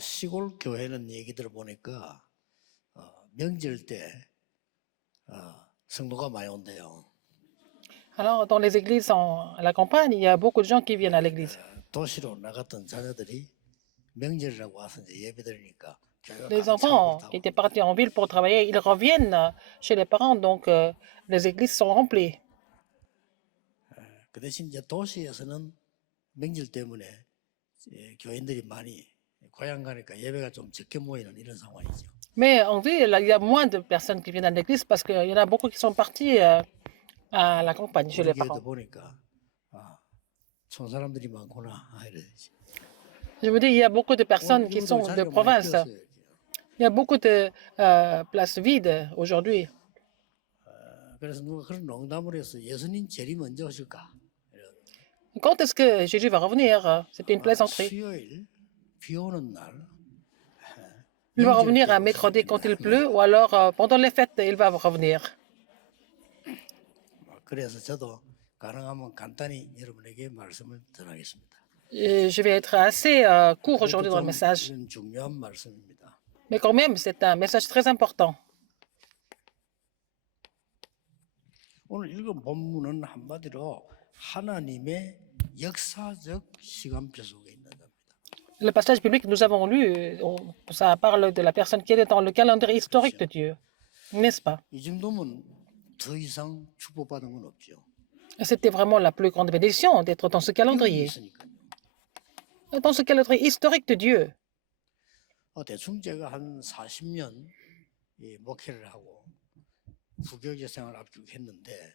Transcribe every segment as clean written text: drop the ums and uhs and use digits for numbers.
시골 교회는 얘기 들어보니까 명절 때 성도가 많이 온대요. Alors, dans les églises à la campagne, il y a beaucoup de gens qui viennent à l'église. 도시로 나갔던 자녀들이 명절이라고 와서 이제 예배 드리니까 교회가 Les 가득 차고 enfants qui étaient partis en ville pour travailler, ils reviennent chez les parents, donc les églises sont remplies. 그 대신 이제 도시에서는 명절 때문에 교인들이 많이 고향 가니까 예배가 좀 적게 모이는 이런 상황이죠. Mais en ville, il y a moins de personnes qui viennent à l'église parce qu'il y en a beaucoup qui sont partis à la campagne chez 우리 les 교회도 parents. 보니까 촌 사람들이 많구나 이러지. Je me dis, il y a beaucoup de personnes 오늘 qui 이분도 sont de 자리가 많이 province. 비었어요. Il y a beaucoup de places vides aujourd'hui. 그래서 누가 그런 농담을 해서 예수님 제일 먼저 오실까? Quand est-ce que Jésus va revenir? C'était une plaisanterie. 수요일 비 오는 날 Il va 명절 revenir 때 à 오실 mercredi quand il 겁니다. pleut, ou alors pendant les fêtes, il va revenir. 그래서 저도 가능하면 간단히 여러분에게 말씀을 전하겠습니다. Et je vais être assez court aujourd'hui dans le message. 이건 중요한 말씀입니다. Mais quand même, c'est un message très important. 오늘 읽은 본문은 한마디로 하나님의 역사적 시간표 속에 있는 겁니다. Le passage biblique que nous avons lu, ça parle de la personne qui est dans le calendrier historique de Dieu, n'est-ce pas? 이 정도면 더 이상 축복받은 건 없죠. C'était vraiment la plus grande bénédiction d'être dans ce 여기 calendrier. 있으니까요. Dans ce calendrier historique de Dieu. 대충 제가 한 40년 목회를 하고 부교육자 생활을 앞두고 했는데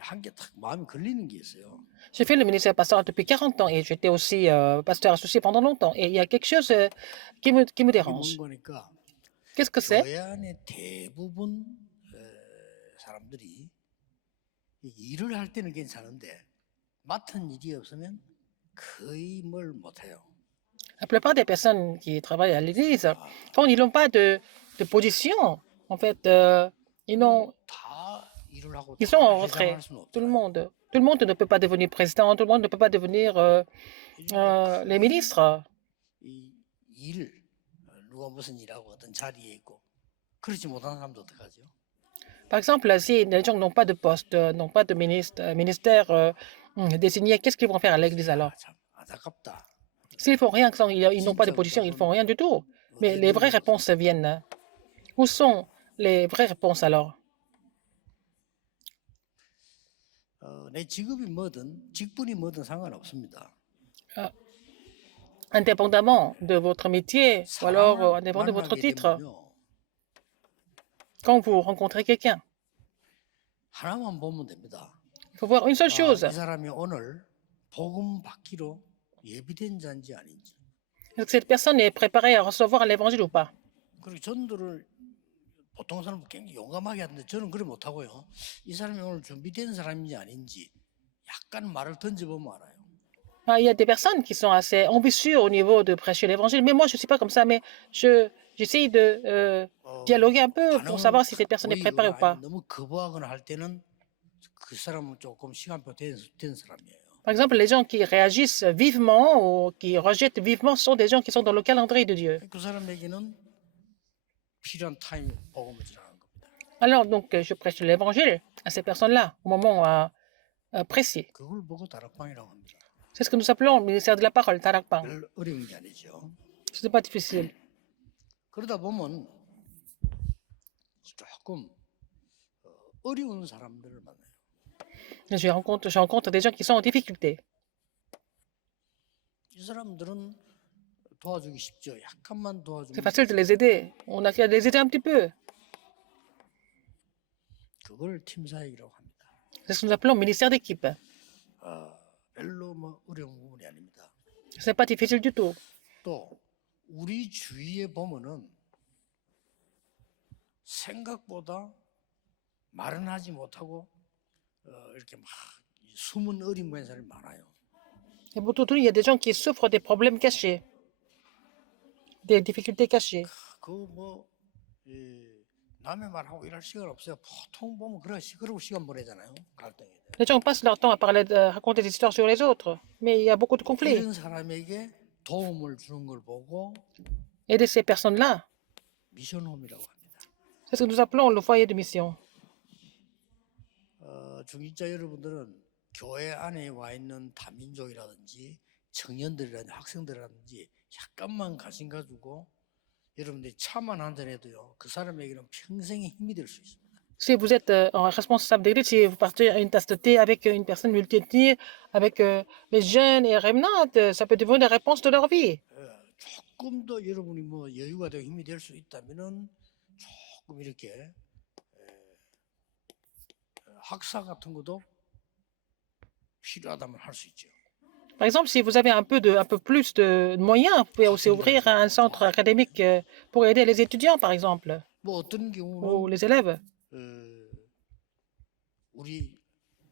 한 개 딱 마음이 걸리는 게 있어요. J'ai fait le ministère pastoral depuis 40 ans et j'étais aussi pasteur associé pendant longtemps. Et il y a quelque chose qui me 이게 dérange. 보니까 Qu'est-ce que c'est? 교회 안에 대부분 사람들이 일을 할 때는 괜찮은데 맡은 일이 없으면 거의 뭘 못해요. La plupart des personnes qui travaillent à l'église, quand ils n'ont pas de position, en fait, 다 일을 하고 ils sont en 다 retrait. 회장할 수는 Tout le 없잖아요. monde. Tout le monde ne peut pas devenir président, tout le monde ne peut pas devenir 그러니까 les ministres. 이 일, 누가 무슨 일하고 어떤 자리에 있고 그렇지 못한 사람도 어떡하죠? Par exemple, si les gens n'ont pas de poste, n'ont pas de ministère désigné, qu'est-ce qu'ils vont faire à l'église alors? 참 안타깝다. S'ils font rien, ils n'ont pas de position, ils font rien du tout. Mais les vraies réponses viennent. Où sont les vraies réponses alors? 내 직업이 뭐든 직분이 뭐든 상관없습니다. Indépendamment de votre métier ou alors indépendamment de votre 만나게 titre, 되면요, quand vous rencontrez quelqu'un, 하나만 보면 됩니다. il faut voir une seule chose. 이 사람이 오늘 복음 받기로 예비된 자인지 아닌지. Est-ce que cette personne est préparée à recevoir l'évangile ou pas? 그리고 전도를 보통 사람은 굉장히 용감하게 하는데 저는 그래 못하고요. 이 사람이 오늘 준비된 사람인지 아닌지 약간 말을 던져보면 알아요. Il y a des personnes qui sont assez ambitieux au niveau de prêcher l'évangile, mais moi je ne suis pas comme ça, mais j'essaye de dialoguer un peu pour savoir si cette personne est préparée ou pas. 너무 거부하거나 할 때는 그 사람은 조금 시간표 된 사람이에요. Par exemple, les gens qui réagissent vivement ou qui rejettent vivement sont des gens qui sont dans le calendrier de Dieu. 그 사람에게는 필요한 타임 복음을 전하는 겁니다. Alors donc je prêche l'évangile à ces personnes-là au moment précis. 그걸 보고 다락방이라고 합니다. C'est ce que nous appelons le ministère de la parole, Tarakpang. 별 어려운 게 아니죠. Ce n'est pas difficile. 그러다 보면 조금 어려운 사람들을 만나요. Je rencontre des gens qui sont en difficulté. 이 사람들은 도와주기 쉽죠. 약간만 C'est 도와주면 facile de les aider. On a qu'à les aider un petit peu. 그걸 팀사역이라고 합니다. C'est ce que nous appelons ministère d'équipe. 별로 뭐 어려운 부분이 아닙니다. Ce n'est pas difficile du tout. 또 우리 주위에 보면은 생각보다 말은 하지 못하고 이렇게 막 숨은 어린 모양 사람이 많아요. Et pour tout, il y a des gens qui souffrent des problèmes cachés, des difficultés cachées. 그뭐 남의 말하고 일할 시간 없어요. 보통 보면 그러고 시간 보내잖아요. 갈등이. Les gens passent leur temps à parler, raconter des histoires sur les autres, mais il y a beaucoup de conflits. 이런 사람에게 도움을 주는 걸 보고 Aider ces personnes-là, 미션홈이라고 합니다. c'est ce que nous appelons le foyer de mission. 중직자 여러분들은 교회 안에 와 있는 다민족이라든지 청년들이라든지 학생들이라든지 약간만 관심 가지고 여러분들이 차만 한잔해도요 그 사람에게는 평생의 힘이 될 수 있습니다. Si vous êtes responsable d'église, si vous partez à une tasse de thé avec une personne multiethnique, avec les jeunes et remnants, ça peut devenir la réponse de leur vie. 조금 더 여러분이 뭐 여유가 되고 힘이 될 수 있다면은 조금 이렇게 학사 같은 것도 필요하다면 할 수 있죠. Par exemple, si vous avez un peu plus de moyens, vous pouvez aussi ouvrir un centre académique pour aider les étudiants, par exemple, 뭐 어떤 경우는 ou les élèves. 우리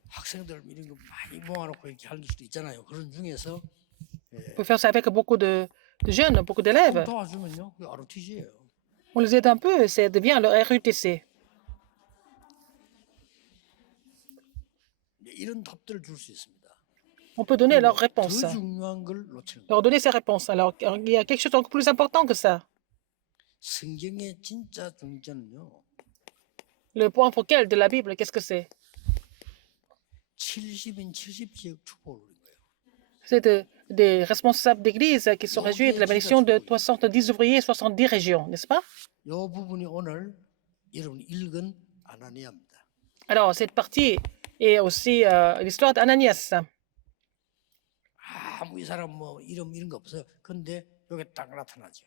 학생들 이런 거 많이 모아놓고 이렇게 할 수도 있잖아요. 그런 중에서 Vous pouvez faire ça avec beaucoup de jeunes, beaucoup 좀 d'élèves. 도와주면요, 그 ROTC예요. On les aide un peu, ça devient leur RUTC. 이런 답들을 줄 수 있습니다. On peut donner leurs 더 réponses, 중요한 걸 놓치는 거예요. leur donner ces réponses. Alors, il y a quelque chose d'encore plus important que ça. 성경의 진짜 중점은요, Le point focal de la Bible, qu'est-ce que c'est? 70인 70지역 축복을 누린 거예요. C'est des responsables d'église qui sont réjouis de la bénédiction de 70 ouvriers, 70 régions, n'est-ce pas? 이 부분이 오늘 여러분이 읽은 아나니아입니다. Alors, cette partie est aussi l'histoire d'Ananias. 아무 이 사람 뭐 이름 이런 거 없어요. 근데 여기 딱 나타나죠.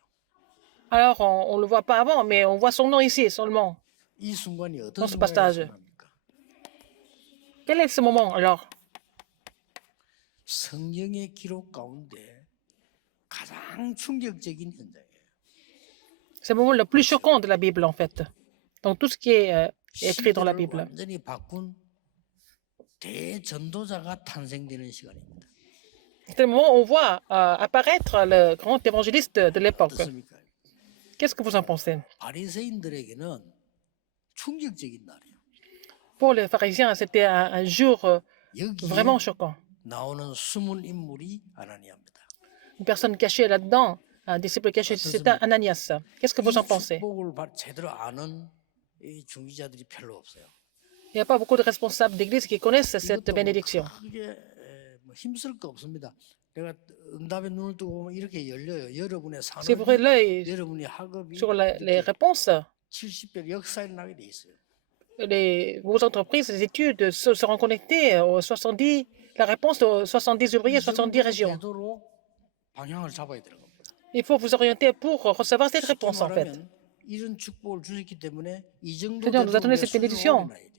Alors, on ne le voit pas avant, mais on voit son nom ici seulement. 이 순간이 어떤 dans ce 순간이 passage. 나타납니까? Quel est ce moment alors? 성경의 기록 가운데 가장 충격적인 현장이에요. C'est le moment le plus choquant de la Bible, en fait. Donc, tout ce qui est écrit dans la 시대를 Bible. 완전히 바꾼 대전도자가 탄생되는 시간입니다. C'est le moment où on voit apparaître le grand évangéliste de l'époque. 어떻습니까? Qu'est-ce que vous en pensez? 바리새인들에게는 충격적인 날이에요. Pour les pharisiens, c'était un jour 여기에 vraiment choquant. 나오는 숨은 인물이 아나니아입니다. Une personne cachée là-dedans, un disciple caché, c'était Ananias. Qu'est-ce que vous en 이 pensez? 축복을 제대로 아는 이 중기자들이 별로 없어요. Il n'y a pas beaucoup de responsables d'église qui connaissent cette 이것도 뭐 bénédiction. 크게 뭐 힘쓸 거 없습니다. 내가 응답의 눈을 뜨고 보면 이렇게 열려요. 여러분의 Si vous 산업이, ouvrez l'œil 여러분의 학업이 sur les réponses, 70배 역사에 나게 돼 있어요. vos entreprises, les études seront connectées aux 70, la réponse aux 70 ouvriers, 70 régions. 제도로 방향을 잡아야 되는 겁니다. Il faut vous orienter pour recevoir cette 쉽게 réponse, en fait. 말하면 이런 축복을 주셨기 때문에 이 정도 C'est-à-dire, nous a donné 되도록의 cette 수준을 bénédiction. 올려놔야 돼요.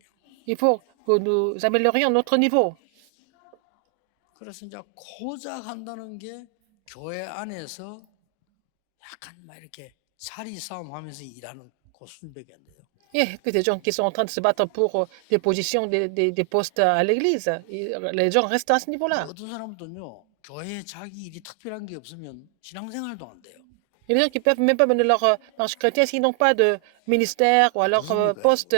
Il faut que nous améliorions notre niveau. 그래서 이제 고작 한다는 게 교회 안에서 약간 막 이렇게 자리 싸움하면서 일하는 그 수준밖에 안 돼요. Il y a que des gens qui sont en train de se battre pour des positions, des postes à l'église. Les gens restent à ce niveau-là. 어떤 사람들은요 교회에 자기 일이 특별한 게 없으면 신앙생활도 안 돼요. Il y a des gens qui ne peuvent même pas mener leur marche chrétienne s'ils n'ont pas de ministère ou alors poste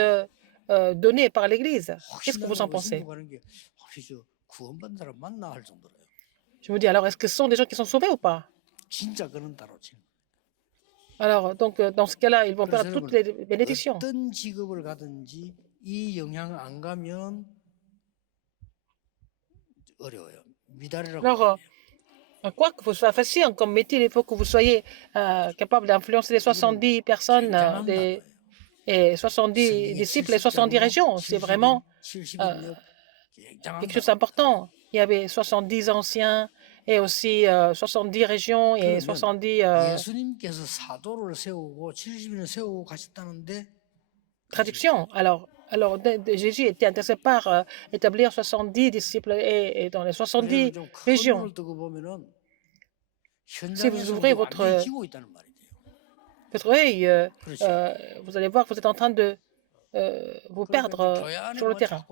donné par l'église. Qu'est-ce que vous en pensez? 가는 게 혹시 저 구원받는 사람 만나 할 정도로요. Je me dis, alors, est-ce que ce sont des gens qui sont sauvés ou pas? 진짜 그런 따로 치는. Alors, donc, dans ce cas-là, ils vont perdre toutes les bénédictions. 어떤 직업을 가든지 이 영향 안 가면 어려워요. 미달이라고. Alors, quoi que vous soyez facile comme métier, il faut que vous soyez capable d'influencer les 70 personnes et 70 disciples et 70 régions. C'est vraiment quelque chose d'important. Il y avait 70 anciens et aussi 70 régions et 70 예수님께서 사도를 세우고 70인을 세우고 가셨다는데 traductions. Alors Jésus était intéressé par établir 70 disciples et dans les 70 régions. Si vous ouvrez votre œil, vous allez voir que vous êtes en train de vous perdre sur le terrain.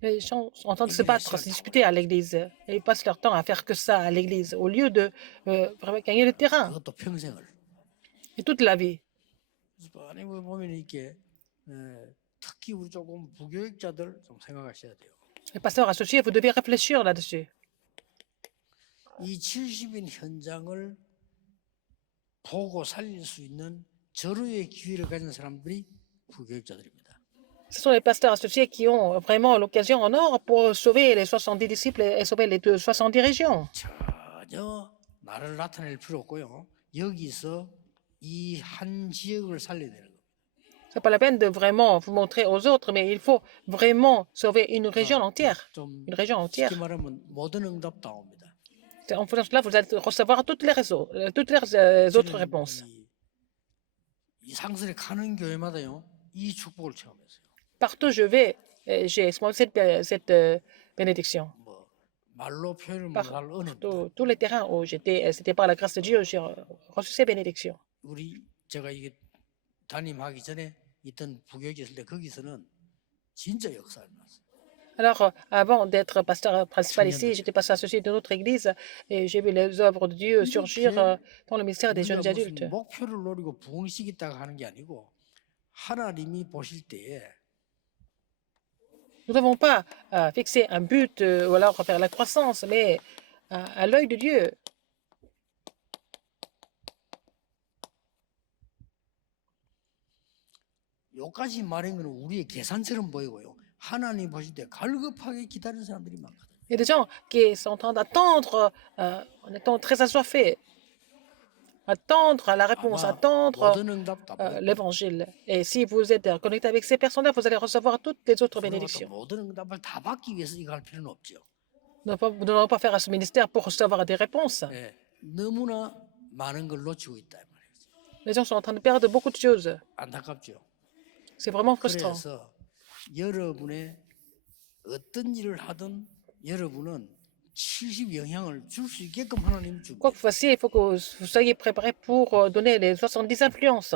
Les gens sont en train de se battre, se disputer à l'église. Et ils passent leur temps à faire que ça à l'église, au lieu de vraiment gagner le terrain. Et toute la vie. 특히 우리 조금 부교육자들 좀 생각하셔야 돼요. Les pasteurs associés, vous devez réfléchir là-dessus. 이 70인 현장을 보고 살릴 수 있는 절호의 기회를 가진 사람들이 부교육자들입니다. Ce sont les pasteurs associés qui ont vraiment l'occasion en or pour sauver les 70 disciples et sauver les 70 régions. 전혀 나를 나타낼 필요 없고요. 여기서 이 한 지역을 살려야 되는 겁니다. C'est pas la peine de vraiment vous montrer aux autres, mais il faut vraiment sauver une région entière. 좀 Une région entière. 쉽게 말하면 모든 응답 나옵니다. En faisant cela, vous allez recevoir toutes les autres réponses. 이 상설에 가는 교회마다요 이 축복을 체험했어요. Partout où je vais, j'ai expérimenté cette bénédiction. 뭐 말로 표현을 Par 못할 은혜. tous les terrains où j'étais, c'était par la grâce de Dieu, j'ai reçu ces bénédictions. 우리 제가 이게 담임하기 전에 있던 부교육에 있을 때 거기서는 진짜 역사를 났어요. Alors, avant d'être pasteur principal ici, j'étais pasteur associé de notre église et j'ai vu les œuvres de Dieu surgir dans le ministère des jeunes 우리가 adultes. 무슨 목표를 노리고 부흥시키다가 하는 게 아니고 하나님이 보실 때에 Nous ne devons pas fixer un but ou alors faire la croissance, mais à l'œil de Dieu, 요까지 말한 거는 우리의 계산처럼 보이고요. 하나님 보실 때 갈급하게 기다리는 사람들이 많거든요. il y a des gens qui sont en train d'attendre, en étant très assoiffés, attendre la réponse, 아마 attendre 모든 응답 다 보일 거예요. l'évangile. Et si vous êtes connecté avec ces personnes-là, vous allez recevoir toutes les autres 그러나 또 bénédictions. 모든 응답을 다 받기 위해서 이거 할 필요는 없죠. Nous ne devons pas faire à ce ministère pour recevoir des réponses. 예, 너무나 많은 걸 놓치고 있다 이 말이에요. Les gens sont en train de perdre beaucoup de choses. 안타깝죠. C'est vraiment frustrant. 그래서 여러분의 어떤 일을 하든 여러분은 70 영향을 줄 수 있게끔 하나님 주고 Quoi que vous fassiez, il faut que vous soyez préparés pour donner les 70 influences.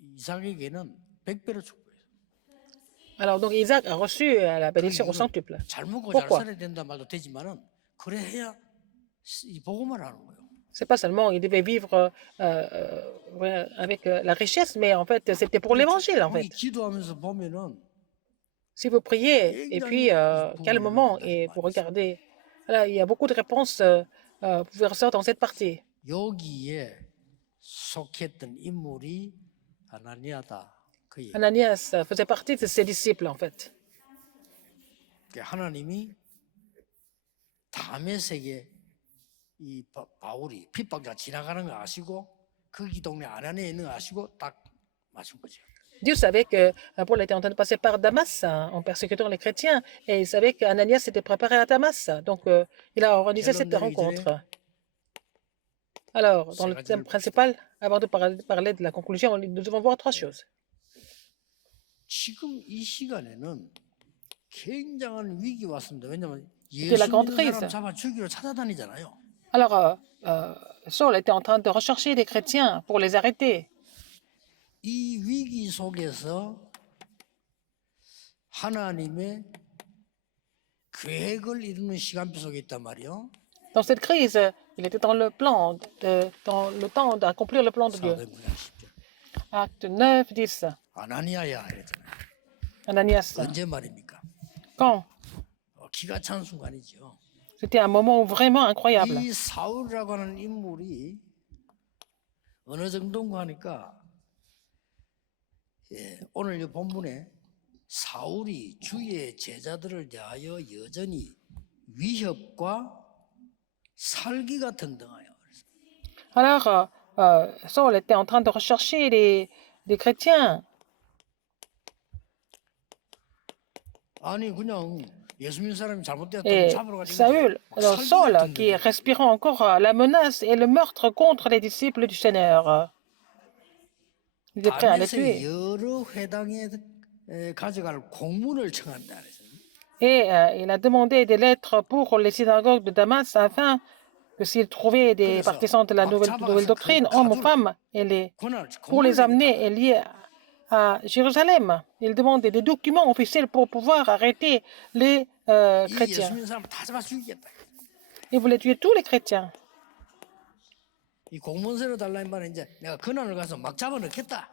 이삭에게는 100배로 축복해요. Alors, donc Isaac a reçu la bénédiction au centuple. 잘 먹고 Pourquoi? 잘 살아야 된다 말도 되지만은 그래 해야 이 복음을 하는 거예요. C'est pas seulement il devait vivre ouais, avec la richesse, mais en fait, c'était pour l'évangile, en 우리 fait. 기도하면서 보면은 Si vous priez, et puis calmement, et vous regardez, voilà, il y a beaucoup de réponses, vous pouvez ressortir dans cette partie. 여기에 속했던 인물이 아나니아다. 그 얘기. Ananias faisait partie de ses disciples, en fait. 하나님이 다메섹에 이 바울이 핍박자 지나가는 거 아시고 거기 동네 아나니아에 있는 거 아시고 딱 맞춘 거죠. Dieu savait que Paul était en train de passer par Damas en persécutant les chrétiens et il savait qu'Ananias s'était préparé à Damas. Donc, il a organisé cette rencontre. Alors, dans le thème principal, avant de parler de la conclusion, nous devons voir trois choses. 지금 이 시간에는 굉장한 위기 왔습니다. 왜냐하면 C'était la 예수 grande 믿는 crise. 사람 잡아 죽이러 찾아다니잖아요. Alors, Saul était en train de rechercher des chrétiens pour les arrêter. 이 위기 속에서 하나님의 계획을 이루는 시간표 속에 있단 말이요. Dans cette crise, il était dans le plan, dans le temps d'accomplir le plan de Dieu. 사도행전 10절. Acte 9, 10. 아나니아야 이랬잖아요. Ananias, 언제 말입니까? quand? 기가 찬 순간이죠. C'était un moment vraiment incroyable. 이 사울이라고 하는 인물이 어느 정도인가 하니까 오늘 이 본문에 사울이 주의 제자들을 대하여 여전히 위협과 살기가 등등하여. Alors, Saul était en train de rechercher des chrétiens. 아니 그냥 예수 믿는 사람이 잘못되었다고 Et 잡으러 가지고 Saül, alors Saul, qui respirait encore la menace et le meurtre contre les disciples du Seigneur. Il était prêt à les tuer. 여러 회당에 가져갈 공문을 청한다 그랬어요. Et il a demandé des lettres pour les synagogues de Damas afin que s'ils trouvaient des partisans de la nouvelle doctrine, hommes ou femmes, pour les amener et lier à Jérusalem. Il demandait des documents officiels pour pouvoir arrêter les 이 예수 chrétiens. 믿는 사람 다 잡아 죽이겠다. Il voulait tuer tous les chrétiens. 이 공문서로 달라는 말은 이제 내가 근원을 가서 막 잡아넣겠다.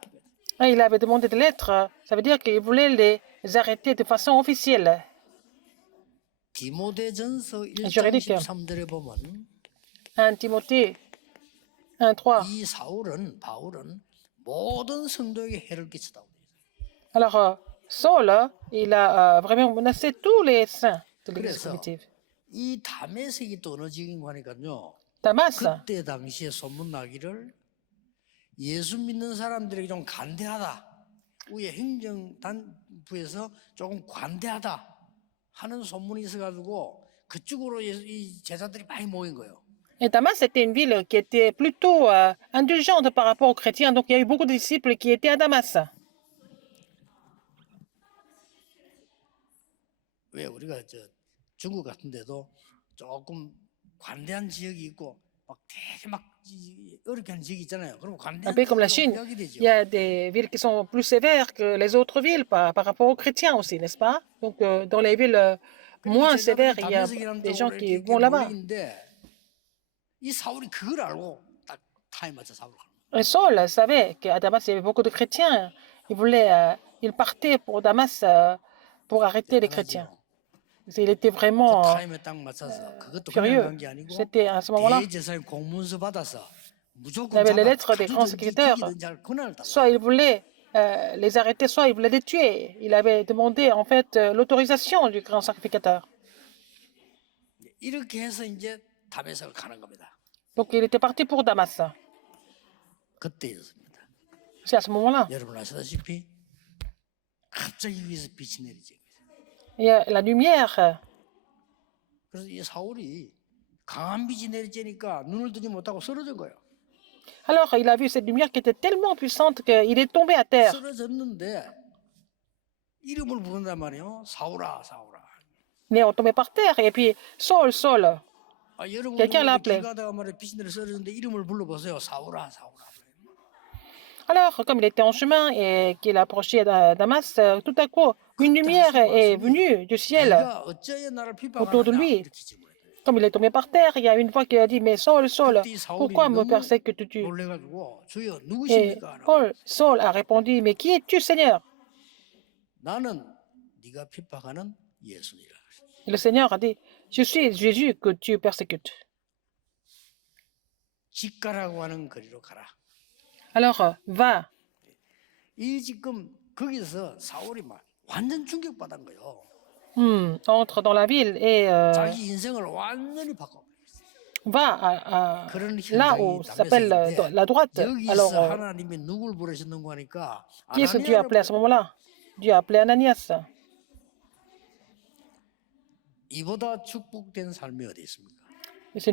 Et il avait demandé des lettres. Ça veut dire qu'il voulait les arrêter de façon officielle. 디모데전서 1장 juridique. 13절에 보면 1 Timothée 1, 3. 이 바울은 모든 성도에게 해를 끼쳤다고 돼요. Alors, Saul, il a vraiment menacé tous les saints de l'église 그래서 primitive. 이 다메섹이 또 어느 지경인 거니까요. Damas, 그때 당시에 소문나기를 예수 믿는 사람들에게 좀 간대하다. 위에 행정단부에서 조금 관대하다 하는 소문이 있어가지고 그쪽으로 이 제자들이 많이 모인 거예요. et Damas, c'était une ville qui était plutôt indulgente par rapport aux chrétiens. Donc, il y a eu beaucoup de disciples qui étaient à Damas. 왜 우리가 중국 같은 데도 조금 관대한 지역이 있고 막 되게 막 어렵게 하는 지역이 있잖아요. 그럼 Un 관대한 pays comme la 지역이 Chine, 배역이 되죠. il y a des villes qui sont plus sévères que les autres villes par rapport aux chrétiens aussi, n'est-ce pas? Donc, dans les villes moins sévères, il y a des gens qui vont là-bas. 이 사울이 그걸 알고 딱 타임 맞춰 사울을 가는 거예요. Et Saul savait qu'à Damas, il y avait beaucoup de chrétiens. Il partait pour Damas pour arrêter les chrétiens. Il était 그 vraiment 타임에 딱 맞춰서 그것도 그냥 furieux. 간 게 아니고 C'était à ce moment-là. 대제사장 공문서 받아서 Il 무조건 avait les 잡아 lettres des grands 가두든지 secrétaires. 죽이든지 할 권한을 달라. Soit il voulait les arrêter, soit il voulait les tuer. Il avait demandé en fait l'autorisation du grand sacrificateur. 이렇게 해서 이제 다메섹을 가는 겁니다. Donc il était parti pour Damas. 그때였습니다. C'est à ce moment-là. 여러분 아시다시피 갑자기 위에서 빛이 내리죠. Et la lumière, 그래서 이 사울이 강한 빛이 내리쬐니까 눈을 뜨지 못하고 쓰러진 거예요. alors il a vu cette lumière qui était tellement puissante qu'il est tombé à terre. 쓰러졌는데 이름을 부른단 말이에요. 사울아, 사울아. Il est tombé par terre. Et puis Saul, Saul. 아, 여러분 Quelqu'un l'a 길 appelé. 가다가 말이야 빛이 내려 쓰러졌는데 이름을 불러보세요. 사울아, 사울아. Alors, comme il était en chemin et qu'il approchait Damas, tout à coup, une lumière est venue du ciel 네가 어찌하여 나를 autour de 핍박하느냐 lui. 이렇게 질문했어요. Comme il est tombé par terre, il y a une voix qui a dit, mais Saul, Saul, 그때 이 사울이 pourquoi me 너무 persécutes-tu? 놀래가지고 주여 Et 누구십니까? Saul a répondu, mais qui es-tu, Seigneur? 나는 네가 핍박하는 예수니라. Et le Seigneur a dit, je suis Jésus que tu persécutes. 직가라고 하는 거리로 가라. Alors, va. 이 지금 거기서 사울이 막 완전 충격받은 거예요. Entre dans la ville et 자기 인생을 완전히 바꿔. va 그런 là 현장이 où s'appelle 다메섹인데 la droite. Alors, 여기서 하나님이 누굴 부르셨는가 하니까 qui est-ce que Dieu a appelé à ce moment-là? Dieu a appelé Ananias. 이보다 축복된 삶이 어디 있습니까? Et c'est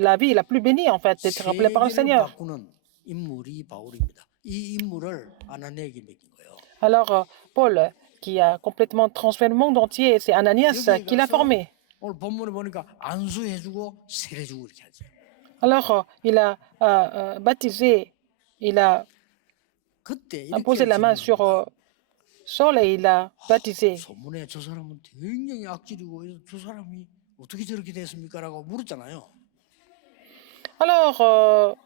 la vie la plus bénie, en fait, d'être appelé par le 세계를 Seigneur. 바꾸는 인물이 바울입니다. 이 인물을 아나니아에게 맡긴 거예요. Alors, Paul, qui a complètement transformé le monde entier, c'est Ananias qui l'a formé. 오늘 본문에 보니까 안수해주고 세례주고 이렇게 하죠. Alors, il a baptisé, il a 그때 imposé la main sur Saul et il a baptisé. 소문에 저 사람은 굉장히 악질이고 저 사람이 어떻게 저렇게 됐습니까라고 물었잖아요. Alors,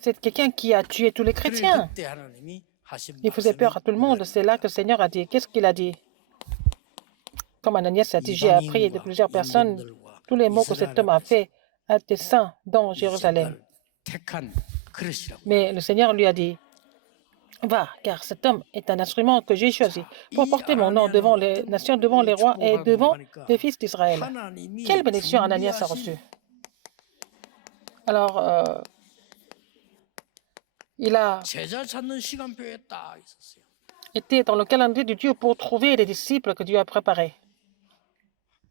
c'est quelqu'un qui a tué tous les 그래, chrétiens. 그때 하나님이 하신 Il faisait peur à tout le monde. 말씀이 C'est là que le Seigneur a dit. Qu'est-ce qu'il a dit? Comme Ananias a dit, j'ai appris de plusieurs personnes tous les mots que cet homme a fait à tes saints dans Jérusalem. 택한 그릇이라고. Mais le Seigneur lui a dit, va, car cet homme est un instrument que j'ai choisi pour porter mon nom devant les nations, devant les rois et devant les fils d'Israël. Quelle bénédiction Ananias a reçue? Alors, il a 제자 찾는 시간표에 딱 있었어요. été dans le calendrier de Dieu pour trouver les disciples que Dieu a préparés.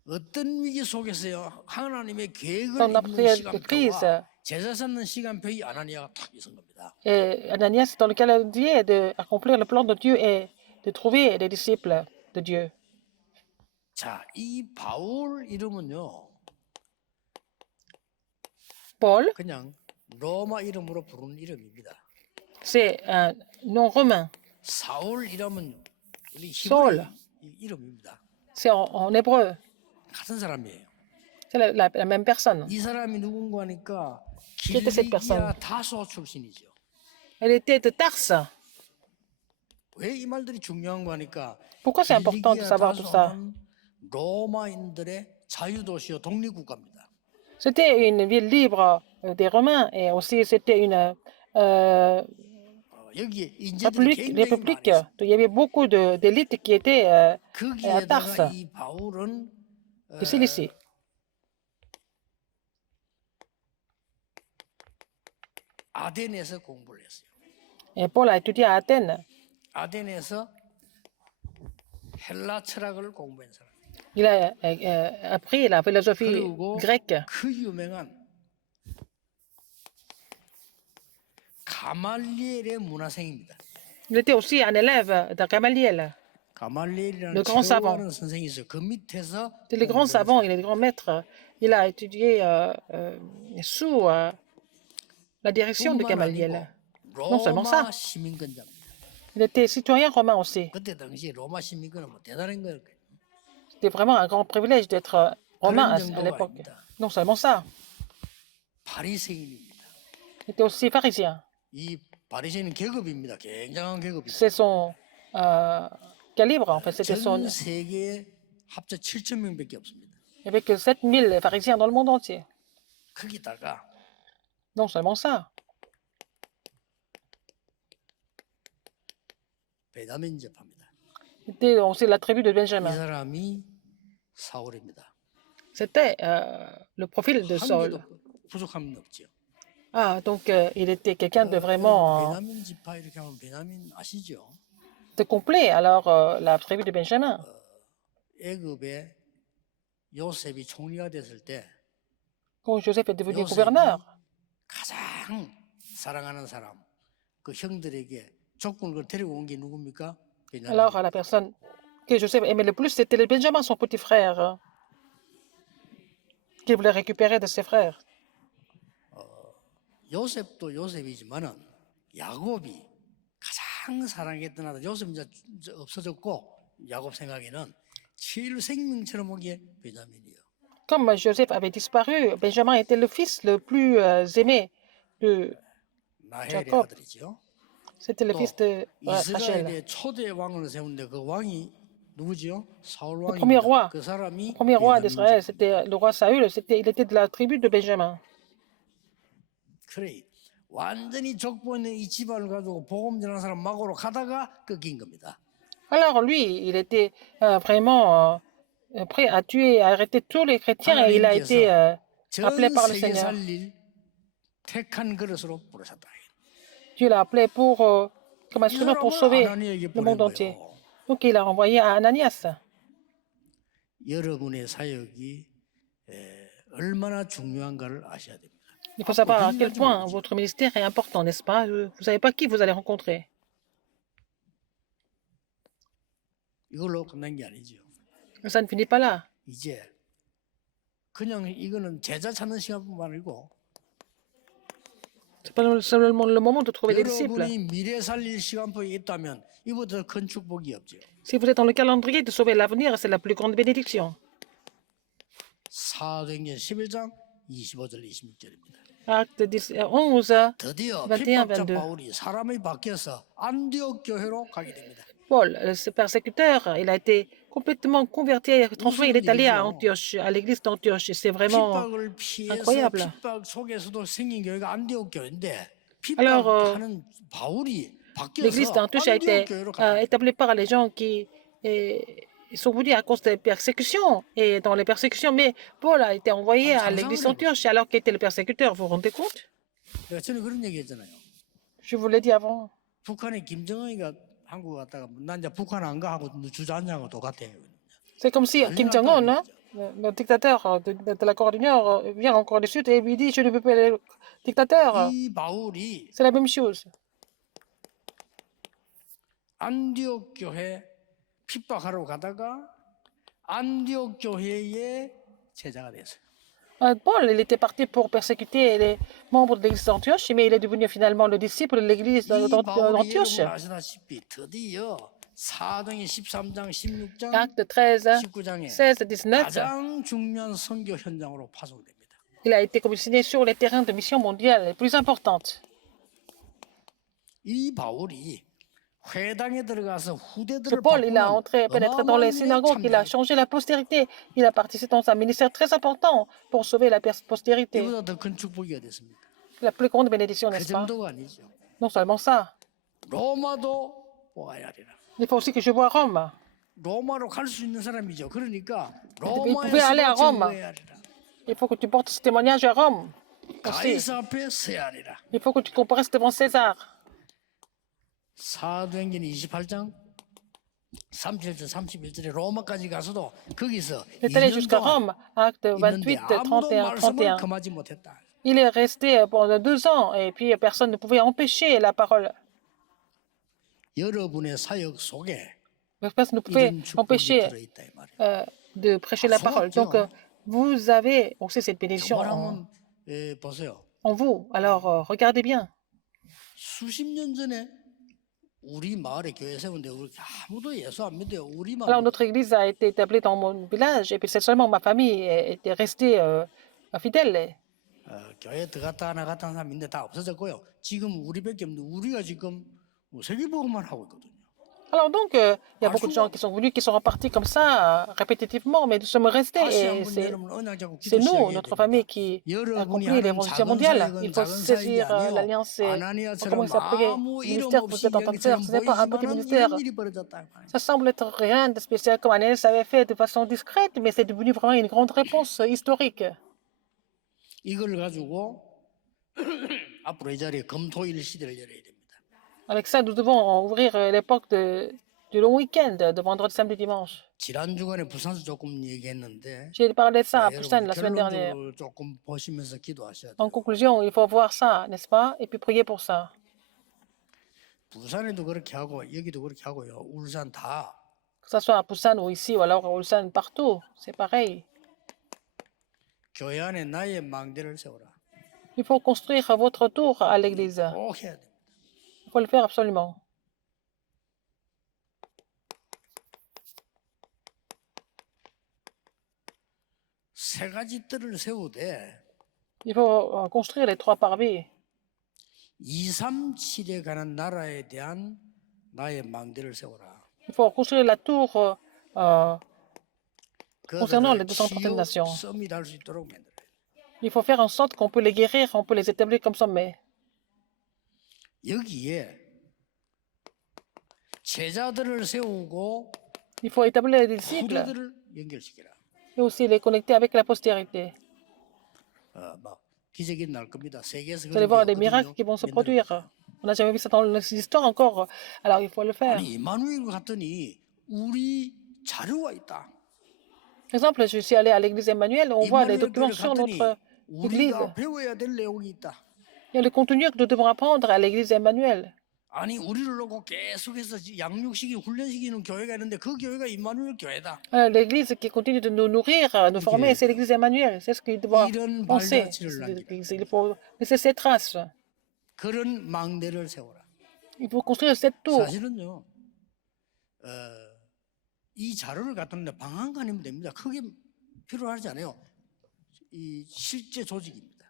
어떤 위기 속에서요 하나님의 계획을 Dans la 이루는 période de crise, 시간표와 제자 찾는 시간표에 아나니아가 딱 있은 겁니다. et Ananias est dans le calendrier d'accomplir le plan de Dieu et de trouver les disciples de Dieu. 자, 이 바울 이름은요 Paul, 그냥 로마 이름으로 부르는 이름입니다. c'est un nom romain. 사울 이름은 우리 사울. 히브리 이름입니다. C'est en hébreu. 같은 사람이에요. C'est la même personne. 이 사람이 누군가 하니까 Qui était cette personne? 길리기아 다소 출신이죠. Elle était de Tarse. 왜 이 말들이 중요한 거 하니까 Pourquoi c'est important de savoir tout ça? 다소는 로마인들의 자유도시요 독립국가입니다. C'était une ville libre des Romains et aussi c'était une 여기에 인재들이 굉장히 république. 많았어요. Donc, il y avait beaucoup d'élites qui étaient à Tarse, 거기에다가 이 바울은 de Cilicie. 아덴에서 공부를 했어요. Et Paul a étudié à Athènes. 아덴에서 헬라 철학을 공부한 사람. Il a appris la philosophie 그리고 grecque. 그 유명한 가말리엘의 문화생입니다. Il était aussi un élève de Gamaliel. 가말리엘이라는 Le grand savant. 최고하는 선생이 있어요. 그 밑에서 C'est le grand savant, il est le grand maître. Il a étudié sous la direction de 뿐만 Gamaliel. 아니고 Non seulement ça. 로마 시민권자입니다. Il était citoyen romain aussi. 그때 당시 로마 시민권은 뭐 대단한 거예요. C'était vraiment un grand privilège d'être romain à 정도가 l'époque. 아닙니다. Non seulement ça, 바리새인입니다. il était aussi pharisien. 이 바리새인은 계급입니다. 굉장한 계급입니다. C'est son calibre, en fait. C'était son... 전 세계에 합쳐 7천 명밖에 없습니다. Il n'y avait que 7000 pharisiens dans le monde entier. 거기다가 Non seulement ça, 베냐민 집합니다. c'était aussi la tribu de 이 Benjamin. 사람이 사울입니다. C'était le profil de 한 Saul. 개도 부족함은 없죠. Ah, donc il était quelqu'un de vraiment 베냐민 지파 이렇게 하면 베냐민 아시죠? de complet. Alors, la tribu de Benjamin. 애굽에 요셉이 총리가 됐을 때 Quand Joseph est devenu 요셉이 gouverneur, 가장 사랑하는 사람, 그 형들에게 조건을 데리고 온 게 누굽니까? 베냐민. alors la personne que Joseph aimait le plus, c'était le Benjamin, son petit frère, qu'il voulait récupérer de ses frères. 요셉도 요셉이지만은 야곱이 가장 사랑했던 아들 요셉 이제 없어졌고 야곱 생각에는 제일 생명처럼 온 게 베냐민이에요. Comme Joseph avait disparu, Benjamin était le fils le plus aimé de 나헬의 Jacob. 아들이죠. C'était le 또 fils de Rachel. 이스라엘의 초대 왕을 세운데 그 왕이 누구지요? 사울 Le premier roi, 왕입니다. 그 사람이 le premier roi d'Israël, 베냐민이죠. c'était le roi Saül, il était de la tribu de Benjamin. 그래 완전히 족보 있는 이 집안을 가지고 복음 전하는 사람 막으로 가다가 꺾인 겁니다. Alors lui, il était vraiment prêt à tuer, à arrêter tous les chrétiens et il a été 전 appelé par le 세계 Seigneur. 살릴 택한 그릇으로 부르셨다. Dieu l'a appelé pour, comme 이 instrument pour 사람을 sauver 아나니에게 le 보낸 monde entier. 거예요. Donc il a envoyé à Ananias. 여러분의 사역이 얼마나 중요한가를 아셔야 됩니다. Il faut savoir à quel point votre ministère est important, n'est-ce pas? Vous ne savez pas qui vous allez rencontrer. 이걸로 끝난 게 아니죠. Ça ne finit pas là. 이제 그냥 이거는 제자 찾는 시간뿐만 아니고 C'est pas seulement le moment de trouver des disciples. 여러분이 미래 살릴 시간표에 있다면 이보다 큰 축복이 없죠. Si vous êtes dans le calendrier de sauver l'avenir, c'est la plus grande bénédiction. 사도행전 11장 25절 26절입니다. Acte 11, 드디어 21, 핍박자 22. 바울이 사람이 바뀌어서 안디옥 교회로 가게 됩니다. Paul, ce persécuteur, il a été complètement converti, transformé. Il est allé à Antioche, à l'église d'Antioche. Et c'est vraiment 핍박을 피해서 incroyable. 핍박 속에서도 생긴 교회가 안디옥 교회인데 Alors, 핍박하는 바울이 l'église 바뀌어서 d'Antioche a été 안디옥 교회로 가게 établie par les gens qui sont venus à cause des persécutions. Et dans les persécutions, mais Paul a été envoyé à l'église d'Antioche alors qu'il était le persécuteur. Vous vous rendez compte? 내가 전에 그런 얘기 했잖아요. Je vous l'ai dit avant. 북한에 김정은이가 한국 갔다가 난 이제 북한 안 가 하고 주저앉아하고 똑같아요. C'est comme si Kim Jong-un, hein, le dictateur de la Corée du Nord, vient en Corée du Sud et lui dit « Je ne peux pas aller dictateur ». 이 바울이 C'est la même chose. 안디옥 교회 핍박하러 가다가 안디옥 교회의 제자가 됐어요. Paul, il était parti pour persécuter les membres de l'église d'Antioche, mais il est devenu finalement le disciple de l'église 이 바울이 d'Antioche. 여러분 아시다시피 드디어 사도행 13장 16장 Acte 13, 19장에 16, 19. 가장 중요한 선교 현장으로 파송됩니다. Il a été commissionné sur les terrains de mission mondiale les plus importantes. 이 바울이 회당에 들어가서 Que 후대들을 Paul, il a 바꾸는 pénétré dans les 어마어마한 일에 synagogues, il a 참여했고 changé la postérité, il a participé dans un ministère très important pour sauver la postérité. 이보다 더 큰 축복이 어디 있습니까? La plus grande bénédiction, 그 n'est-ce pas? 정도가 아니죠. Non seulement ça, 로마도 보아야 하리라. il faut aussi que je voie Rome. 로마로 갈 수 있는 사람이죠. 그러니까 Il pouvait aller à 로마에서 Rome. 증거해야 하리라. Il faut que tu portes ce témoignage à Rome. Aussi. 가이사 앞에 서야 하리라. Il faut que tu comparaisses devant César. 사도행전 28장 37절 31절에 로마까지 가서도 거기서 Il est allé 2년 jusqu'à 동안 Rome, acte 있는데 28, 아무도 31, 말씀을 31. 금하지 못했다. Il est resté pendant 2 ans et puis personne ne pouvait empêcher la parole. 여러분의 사역 속에 Personne ne pouvait 이런 축복이 empêcher 들어있다 이 말이에요. de prêcher la parole. Donc, vous avez aussi cette bénédiction 정말 한번 보세요. en vous. Alors, regardez bien. 수십 년 전에 우리 마을에 교회 세운데 우리 아무도 예수 안 믿어요. 우리만 Alors, notre église a été établie dans mon village et puis c'est seulement ma famille était restée fidèle. 교회 들어갔다 나갔다 하는 사람 있는데 다 없어졌고요. 지금 우리밖에 없는데 우리가 지금 세계복음만 하고 있거든요. Alors donc, il y a beaucoup de gens qui sont venus, qui sont repartis comme ça, répétitivement, mais nous sommes restés 다시 et 한번 여러분 언약 잡고 c'est 기도 nous, 시작해야 notre 됩니다. famille, qui a 여러분이 accompli 하는 l'évangile 작은 mondial. 사역은 Il faut 작은 사역이 saisir 아니에요. l'alliance et 아나니아처럼 commencer à prier. 아무 Le 이름 ministère que vous 없이 êtes en train de faire, 영처럼 ce n'est pas un petit 보이지만은 ministère. 이런 일이 벌어졌다. Ça semble être rien de spécial comme Ananias avait fait de façon discrète, mais c'est devenu vraiment une grande réponse historique. 이걸 가지고 앞으로 이 자리에 금토일 시대를 열어야 됩니다. Avec ça, nous devons ouvrir l'époque du long week-end, de vendredi, samedi, dimanche. 지난 주간에 부산에서 조금 얘기했는데 J'ai parlé de ça à Busan 여러분 la semaine dernière. 결론적으로 조금 보시면서 기도하셔야 돼요. En conclusion, il faut voir ça, n'est-ce pas? Et puis prier pour ça. 부산에도 그렇게 하고 여기도 그렇게 하고요. 울산 다 Que ce soit à Busan ou ici, ou alors à Ulsan, partout, c'est pareil. 교회 안에 나의 망대를 세워라. Il faut construire à votre tour à l'église. 꼭 해야 됩니다. Il faut le faire absolument. 세 가지 뜰을 세우되 Il faut construire les 3 parvis. 237에 관한 나라에 대한 나의 망대를 세워라. Il faut construire la tour concernant les 그들을 230 nations. 서밋 할수 있도록 만들어야 돼. Il faut faire en sorte qu'on peut les guérir, on peut les établir comme sommet. 여기에 제자들을 세우고 Il faut établir les disciples 후대들을 연결시키라. et aussi les connecter avec la postérité. 막 기적이 날 겁니다. 세계에서 Vous allez 그런 voir 게 des miracles 없거든요. qui vont se 맨날 produire. On n'a jamais vu ça dans l'histoire encore. Alors il faut le faire. 아니 이마누엘 갔더니 우리 자료가 있다. Par exemple, je suis allé à l'église Emmanuel, on voit des 이마누엘 documents 교회 sur 갔더니 notre église. 우리가 배워야 될 내용이 있다. Il y a le contenu que nous devons apprendre à l'église Emmanuel. 아니 우리를 놓고 계속해서 양육시키 훈련시키는 교회가 있는데 그 교회가 이마누엘 교회다. L'église qui continue de nous nourrir, nous former, c'est l'église Emmanuel. C'est ce qu'il doit 이런 penser. 발자취를 남기라. Il faut laisser ses traces. 그런 망대를 세워라. Il faut construire cette tour. 사실은요. 이 자료를 갖다는데 방한간이면 됩니다. 크게 필요하지 않아요. 이 실제 조직입니다.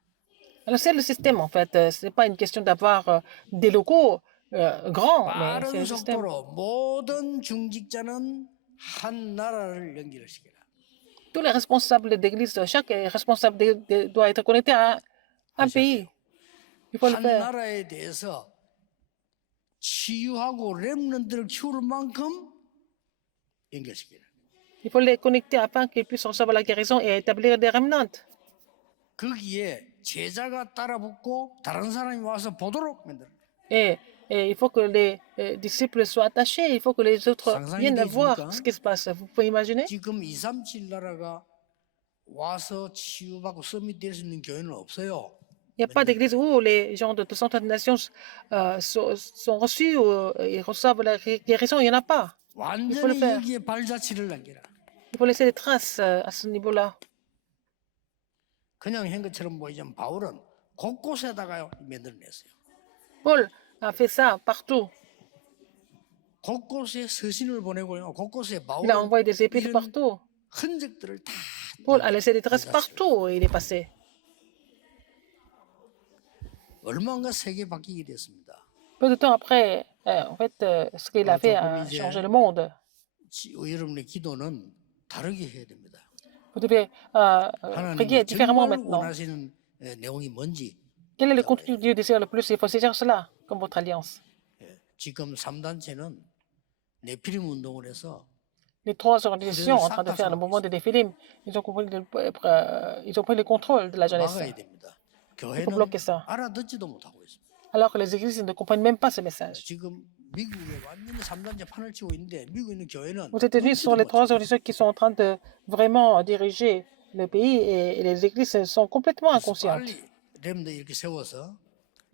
Alors c'est le système en fait. Ce n'est pas une question d'avoir des locaux grands, mais c'est 빠른 le système. 속도로 모든 중직자는 한 나라를 연결시켜라. Tous les responsables d'église, chaque responsable doit être connecté à un pays. Il faut le 한 faire. 나라에 대해서 치유하고 렘넌트를 키울 만큼 연결시켜라. Il faut les connecter afin qu'ils puissent recevoir la guérison et établir des remnants. 거기에 제자가 따라붙고 다른 사람이 와서 보도록 만들어. Et il faut que les disciples soient attachés. Il faut que les autres viennent voir ce qui se passe. Vous pouvez imaginer? 지금 237 나라가 와서 치유받고 서밋될 수 있는 교회는 없어요. Il n'y a pas d'église où les gens de 230 nations sont reçus ou ils reçoivent la guérison. Il n'y en a pas. 완전히 여기에 발자취를 남겨라. Il faut laisser des traces à ce niveau-là. 그냥 한 것처럼 보이지만 바울은 곳곳에다가 만들어냈어요. Paul a fait ça partout. 곳곳에 서신을 보내고요. 곳곳에 Il a 바울은 envoyé des épîtres partout. 흔적들을 다 Paul a laissé des traces partout où il est passé. 얼마나 세계 바뀌게 됐습니다. Peu de temps après, en fait, ce qu'il a fait 조금 a 이제 changé le monde. 여러분의 기도는 다르게 해야 됩니다. Vous devez prier 하나님이 différemment 정말 maintenant. 원하시는 내용이 뭔지 Quel est le contenu que Dieu désire le plus? Il faut saisir cela comme votre alliance. 지금 3단체는 네피림 운동을 해서 Les trois organisations en train de faire le mouvement des Néphilim, ils ont pris le contrôle de la jeunesse. 막아야 됩니다. Il faut 교회는 bloquer ça. 알아듣지도 못하고 있습니다. Alors que les églises ne comprennent même pas ce message. 지금 미국에 완전히 3단체 판을 치고 있는데 미국에 있는 교회는 Aux États-Unis, ce sont les trois organisations qui sont en train de vraiment diriger le pays et les églises sont complètement inconscientes. 빨리 렘들 이렇게 세워서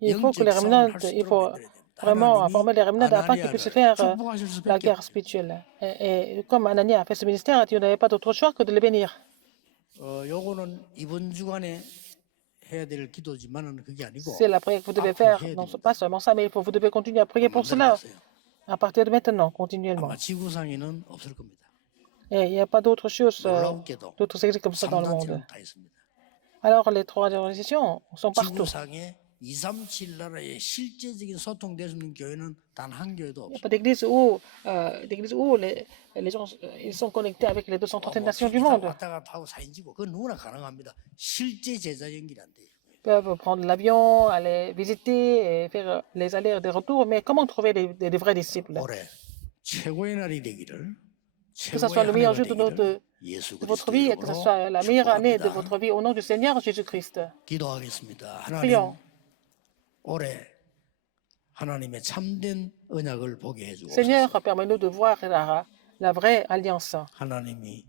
Il faut que les 영적 싸움을 remnants, 할 수 il 있도록 faut 만들어야 됩니다. vraiment former les remnants afin qu'ils puissent faire 축복하실 la 수밖에 guerre 없어요. spirituelle. Et comme Anania a fait ce ministère, Dieu n'avait pas d'autre choix que de le bénir. 요거는 이번 주간에 해야 될 기도지만은 그게 아니고 C'est la prière que vous devez faire, non pas seulement ça, mais vous devez continuer à prier pour cela à partir de maintenant, continuellement. 아마 지구상에는 없을 겁니다. Et il n'y a pas d'autre chose, 놀랍게도 d'autres églises comme ça dans le monde. 3단체는 다 있습니다. Alors les trois organisations sont partout. 지구상에 237 나라의 실제적인 소통될 수 있는 교회는 단 한 교회도 Il n'y a 없어요. pas d'église où les gens ils sont connectés avec les 230 nations du monde. 왔다 갔다 하고 사진 찍고 그건 누구나 가능합니다. 실제 제자 연결이 안 돼요. Ils peuvent prendre l'avion, aller visiter et faire les allers et des retours, mais comment trouver des vrais disciples? 올해 최고의 날이 되기를 Que ce soit le 최고의 한 meilleur 해가 jour 되기를 예수 de votre 그리스도 vie et que ce 이름으로 soit la meilleure année de 축복합니다. votre vie au nom du Seigneur Jésus-Christ. 기도하겠습니다. 하나님 Prions. 올해 하나님의 참된 언약을 보게 Seigneur, 해주옵소서. permets-nous de voir la vraie alliance. 하나님이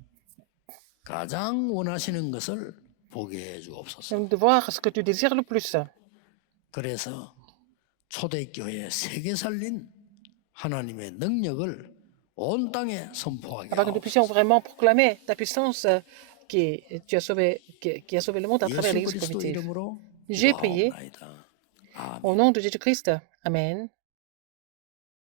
가장 원하시는 것을 보게 해주옵소서. De voir ce que tu désires le plus. 그래서 초대교회 세계 살린 하나님의 능력을 온 땅에 선포하게 Afin que nous puissions 하옵소서. vraiment proclamer ta puissance qui a sauvé le monde à travers 예수 l'Église 그리스도 primitive. 이름으로 J'ai prié 기도하옵나이다. 아멘. au nom de Jésus-Christ. Amen.